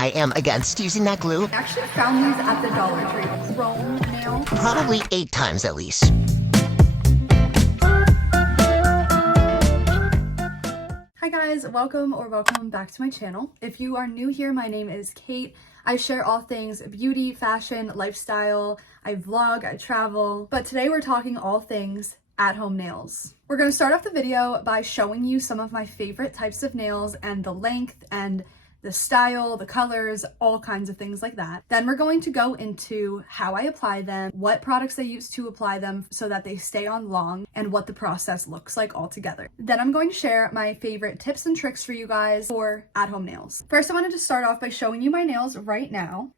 I am against using that glue. I actually found these at the Dollar Tree. Chrome nail. Probably 8 times at least. Hi guys, welcome back to my channel. If you are new here, my name is Kate. I share all things beauty, fashion, lifestyle. I vlog, I travel, but today we're talking all things at-home nails. We're going to start off the video by showing you some of my favorite types of nails and the length and the style, the colors, all kinds of things like that. Then we're going to go into how I apply them, what products I use to apply them so that they stay on long, and what the process looks like altogether. Then I'm going to share my favorite tips and tricks for you guys for at-home nails. First, I wanted to start off by showing you my nails right now.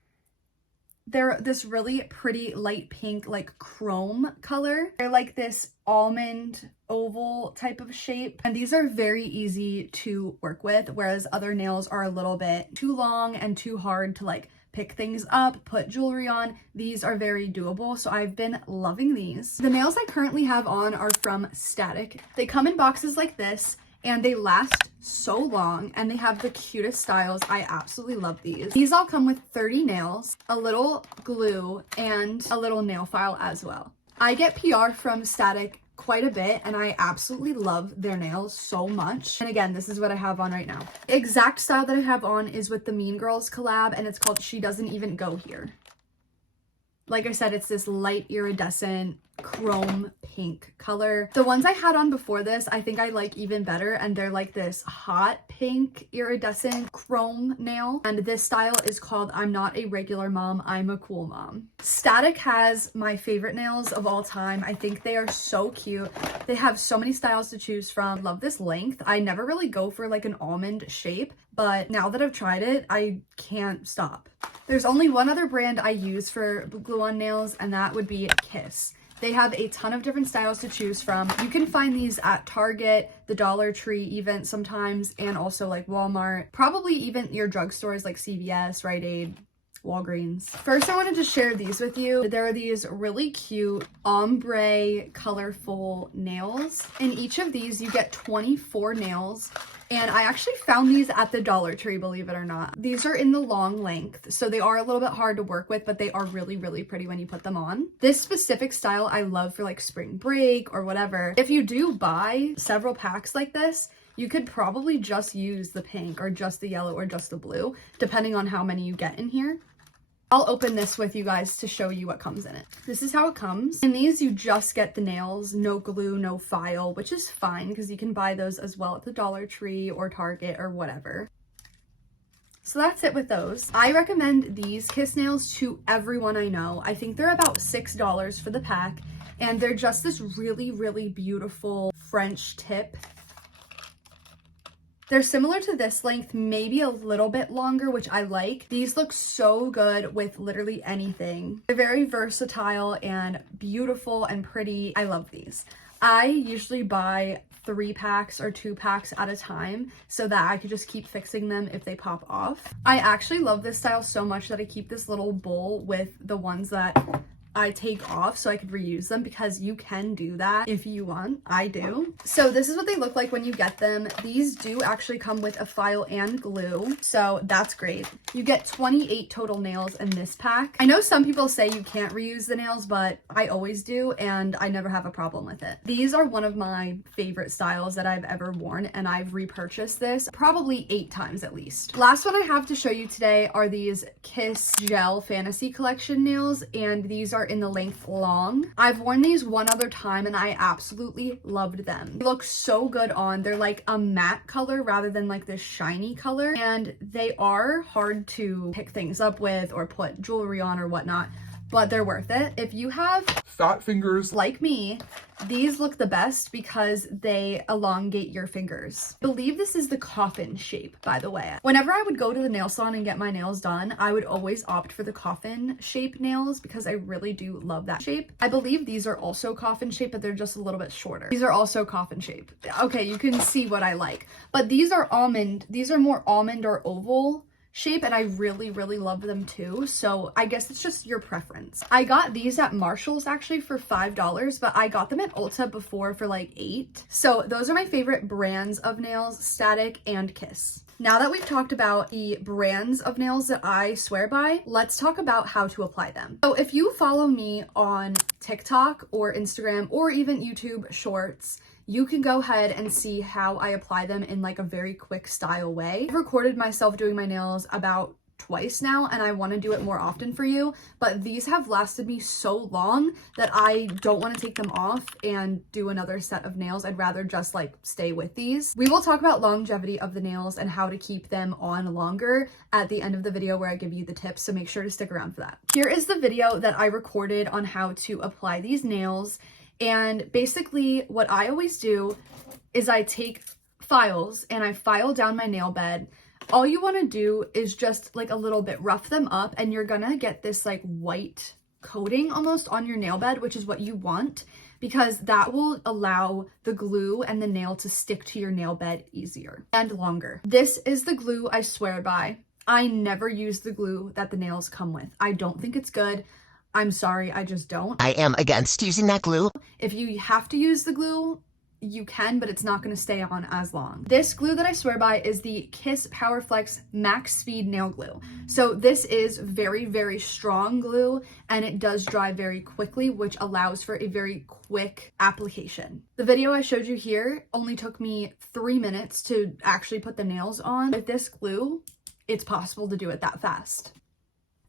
They're this really pretty light pink, like chrome color. They're like this almond oval type of shape, and these are very easy to work with, whereas other nails are a little bit too long and too hard to like pick things up, put jewelry on. These are very doable, so I've been loving these. The nails I currently have on are from Static. They come in boxes like this, and they last so long, and they have the cutest styles. I absolutely love these. These all come with 30 nails, a little glue, and a little nail file as well. I get PR from Static quite a bit, and I absolutely love their nails so much. And again, this is what I have on right now. The exact style that I have on is with the Mean Girls collab, and it's called She Doesn't Even Go Here. Like I said, it's this light iridescent chrome pink color. The ones I had on before this, I think I like even better, and they're like this hot pink iridescent chrome nail. And this style is called I'm Not a Regular Mom, I'm a Cool Mom. Static has my favorite nails of all time. I think they are so cute. They have so many styles to choose from. Love this length. I never really go for like an almond shape, but now that I've tried it, I can't stop. There's only one other brand I use for glue-on nails, and that would be Kiss. They have a ton of different styles to choose from. You can find these at Target, the Dollar Tree even sometimes, and also like Walmart, probably even your drugstores like CVS, Rite Aid, Walgreens. First, I wanted to share these with you. There are these really cute ombre colorful nails. In each of these, you get 24 nails. And I actually found these at the Dollar Tree, believe it or not. These are in the long length, so they are a little bit hard to work with, but they are really, really pretty when you put them on. This specific style I love for like spring break or whatever. If you do buy several packs like this, you could probably just use the pink or just the yellow or just the blue, depending on how many you get in here. I'll open this with you guys to show you what comes in it. This is how it comes. In these, you just get the nails, no glue, no file, which is fine because you can buy those as well at the Dollar Tree or Target or whatever. So that's it with those. I recommend these Kiss nails to everyone I know. I think they're about $6 for the pack, and they're just this really, really beautiful French tip. They're similar to this length, maybe a little bit longer, which I like. These look so good with literally anything. They're very versatile and beautiful and pretty. I love these. I usually buy 3 packs or 2 packs at a time so that I could just keep fixing them if they pop off. I actually love this style so much that I keep this little bowl with the ones that I take off so I could reuse them, because you can do that if you want. I do. So this is what they look like when you get them. These do actually come with a file and glue, so that's great. You get 28 total nails in this pack. I know some people say you can't reuse the nails, but I always do, and I never have a problem with it. These are one of my favorite styles that I've ever worn, and I've repurchased this probably 8 times at least. Last one I have to show you today are these Kiss Gel Fantasy Collection nails, and these are in the length long. I've worn these one other time and I absolutely loved them. They look so good on. They're like a matte color rather than like this shiny color, and they are hard to pick things up with or put jewelry on or whatnot, but they're worth it. If you have fat fingers like me, these look the best because they elongate your fingers. I believe this is the coffin shape, by the way. Whenever I would go to the nail salon and get my nails done, I would always opt for the coffin shape nails because I really do love that shape. I believe these are also coffin shape, but they're just a little bit shorter. These are also coffin shape. Okay, you can see what I like. But these are almond. These are more almond or oval shape, and I really, really love them too. So I guess it's just your preference. I got these at Marshall's actually for $5, but I got them at Ulta before for like $8. So those are my favorite brands of nails, Static and Kiss. Now that we've talked about the brands of nails that I swear by, let's talk about how to apply them. So if you follow me on TikTok or Instagram or even YouTube Shorts, you can go ahead and see how I apply them in like a very quick style way. I've recorded myself doing my nails about twice now, and I want to do it more often for you, but these have lasted me so long that I don't want to take them off and do another set of nails. I'd rather just like stay with these. We will talk about longevity of the nails and how to keep them on longer at the end of the video where I give you the tips, so make sure to stick around for that. Here is the video that I recorded on how to apply these nails, and basically what I always do is I take files and I file down my nail bed. All you want to do is just like a little bit rough them up, and you're gonna get this like white coating almost on your nail bed, which is what you want, because that will allow the glue and the nail to stick to your nail bed easier and longer. This is the glue I swear by. I never use the glue that the nails come with. I don't think it's good. I'm sorry, I just don't. I am against using that glue. If you have to use the glue, you can, but it's not going to stay on as long. This glue that I swear by is the Kiss Powerflex Max Speed Nail Glue. So this is very, very strong glue, and it does dry very quickly, which allows for a very quick application. The video I showed you here only took me 3 minutes to actually put the nails on. With this glue, it's possible to do it that fast.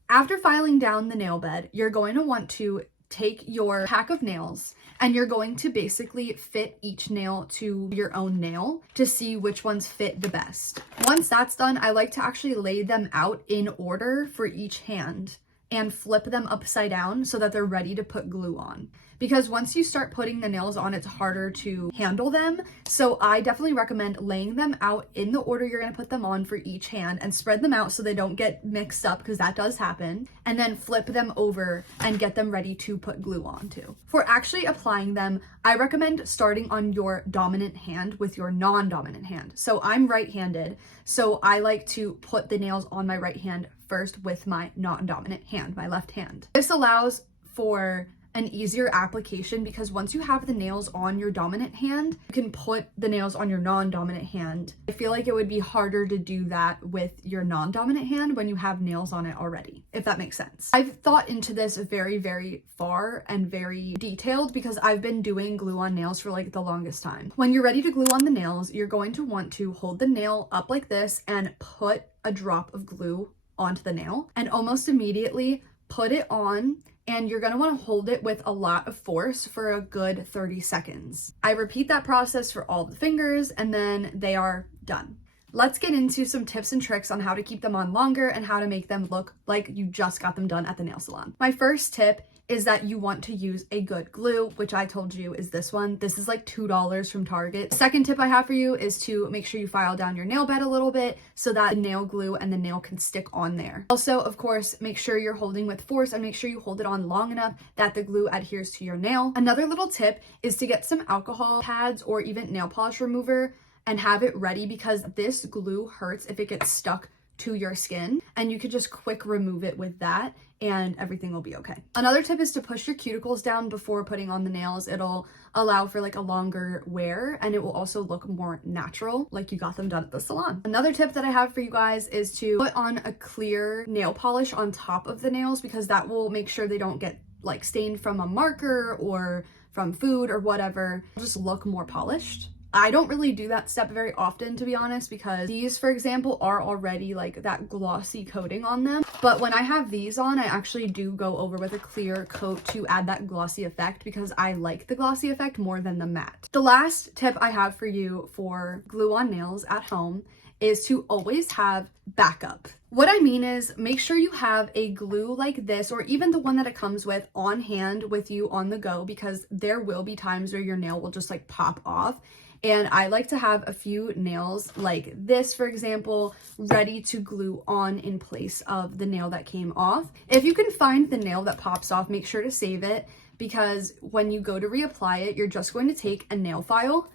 After filing down the nail bed, you're going to want to take your pack of nails and you're going to basically fit each nail to your own nail to see which ones fit the best. Once that's done, I like to actually lay them out in order for each hand and flip them upside down so that they're ready to put glue on. Because once you start putting the nails on, it's harder to handle them. So I definitely recommend laying them out in the order you're gonna put them on for each hand and spread them out so they don't get mixed up, because that does happen. And then flip them over and get them ready to put glue onto. For actually applying them, I recommend starting on your dominant hand with your non-dominant hand. So I'm right-handed, so I like to put the nails on my right hand first with my non-dominant hand, my left hand. This allows for an easier application because once you have the nails on your dominant hand, you can put the nails on your non-dominant hand. I feel like it would be harder to do that with your non-dominant hand when you have nails on it already, if that makes sense. I've thought into this very, very far and very detailed because I've been doing glue on nails for like the longest time. When you're ready to glue on the nails, you're going to want to hold the nail up like this and put a drop of glue onto the nail and almost immediately put it on, and you're going to want to hold it with a lot of force for a good 30 seconds. I repeat that process for all the fingers and then they are done. Let's get into some tips and tricks on how to keep them on longer and how to make them look like you just got them done at the nail salon. My first tip is that you want to use a good glue, which I told you is this one. This is like $2 from Target. Second tip I have for you is to make sure you file down your nail bed a little bit so that the nail glue and the nail can stick on there. Also, of course, make sure you're holding with force and make sure you hold it on long enough that the glue adheres to your nail. Another little tip is to get some alcohol pads or even nail polish remover and have it ready, because this glue hurts if it gets stuck to your skin, and you could just quick remove it with that and everything will be okay. Another tip is to push your cuticles down before putting on the nails. It'll allow for like a longer wear and it will also look more natural, like you got them done at the salon. Another tip that I have for you guys is to put on a clear nail polish on top of the nails, because that will make sure they don't get like stained from a marker or from food or whatever. It'll just look more polished. I don't really do that step very often, to be honest, because these, for example, are already like that glossy coating on them. But when I have these on, I actually do go over with a clear coat to add that glossy effect, because I like the glossy effect more than the matte. The last tip I have for you for glue on nails at home is to always have backup. What I mean is, make sure you have a glue like this, or even the one that it comes with, on hand with you on the go, because there will be times where your nail will just like pop off. And I like to have a few nails like this, for example, ready to glue on in place of the nail that came off. If you can find the nail that pops off, make sure to save it, because when you go to reapply it, you're just going to take a nail file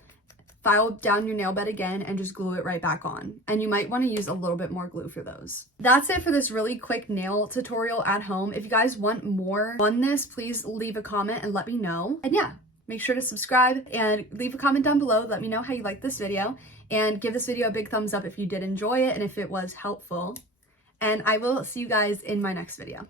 down your nail bed again and just glue it right back on. And you might want to use a little bit more glue for those. That's it for this really quick nail tutorial at home. If you guys want more on this, please leave a comment and let me know. And yeah, Make sure to subscribe and leave a comment down below. Let me know how you liked this video, and give this video a big thumbs up if you did enjoy it and if it was helpful. And I will see you guys in my next video.